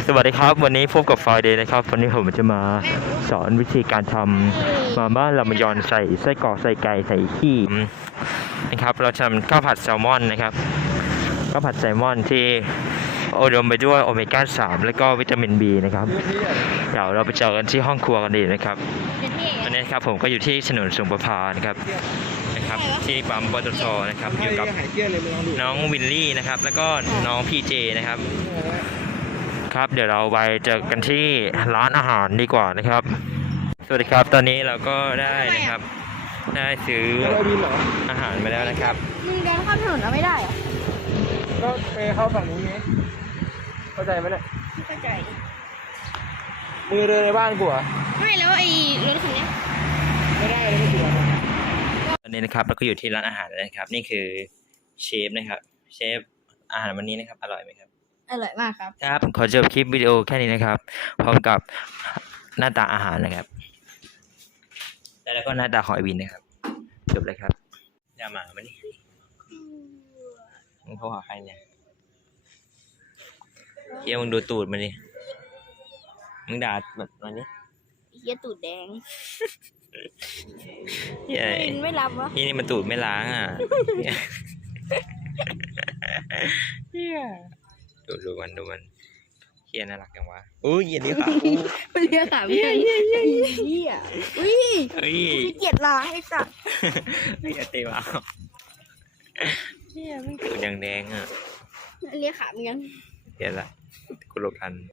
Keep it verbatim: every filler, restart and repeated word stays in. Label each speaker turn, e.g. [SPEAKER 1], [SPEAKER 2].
[SPEAKER 1] สวัสดีครับวันนี้พบกับ Friday นะครับวันนี้ผมจะมาสอนวิธีการทำมาม่ารามยอนใส่ไส้กรอกใส่ไก่ใส่ขี้นะครับเราทำข้าวผัดแซลมอนนะครับข้าวผัดแซลมอนที่อุดมไปด้วยโอเมก้าสามและก็วิตามิน บี นะครับเดี๋ยวเราไปเจอกันที่ห้องครัวกันดีนะครับวันนี้ครับผมก็อยู่ที่ถนนสุงประภานะครับนะครับที่ปั๊มปตทนะครับอยู่กับน้องวินลี่นะครับแล้วก็น้องพีเจนะครับครับเดี๋ยวเราไปเจอกันที่ร้านอาหารดีกว่านะครับสวัสดีครับตอนนี้เราก็ได้นะครับได้ซื้ออาหารมาแล้วนะครับ
[SPEAKER 2] มึงเดินข้ามถนนแล้วไม่ได้เหรอ
[SPEAKER 3] ก็ไปเข้าฝั่งนี้ไงเข้าใจไหมเนี่ย
[SPEAKER 2] ไม่เข้าใจ
[SPEAKER 3] มึงเดินในบ้านกูเหรอ
[SPEAKER 2] ไม่แล้วไอ้รถคันนี้
[SPEAKER 3] ไม่ได้เลยไม่ถูก
[SPEAKER 1] ตอนนี้นะครับเราก็อยู่ที่ร้านอาหารแล้วนะครับนี่คือเชฟนะครับเชฟอาหารวันนี้นะครับอร่อยไหมครับ
[SPEAKER 2] อร่อยมากครับ
[SPEAKER 1] ครับขอจบคลิปวิดีโอแค่นี้นะครับพร้อมกับหน้าตาอาหารนะครับแล้วก็หน้าตาของไอวินนะครับจบเลยครับอย่ามามานี่มึงเขาหาใครเนี่ยเฮียมึงดูตูดมันดิมึงด่าแบบมันนี่
[SPEAKER 2] เฮียตูดแดง
[SPEAKER 1] เฮีย
[SPEAKER 2] ไม่รับวะ
[SPEAKER 1] เฮียนี่มันตูดไม่ล้างอ่ะเฮียดูดูมันดูมันเฮียน่ารักจังวะอุ้ยเฮียนี่ค่ะ
[SPEAKER 2] เฮียค่ะเฮียเฮียเฮียเฮียอุ้ย
[SPEAKER 1] เฮ้ย
[SPEAKER 2] เกลียดลาไอ้สัส
[SPEAKER 1] เฮียเตะมาเฮียไม่ตูดแดงๆอ่ะ
[SPEAKER 2] เรียกขามึงยัง
[SPEAKER 1] เฮียละกูหลบทัน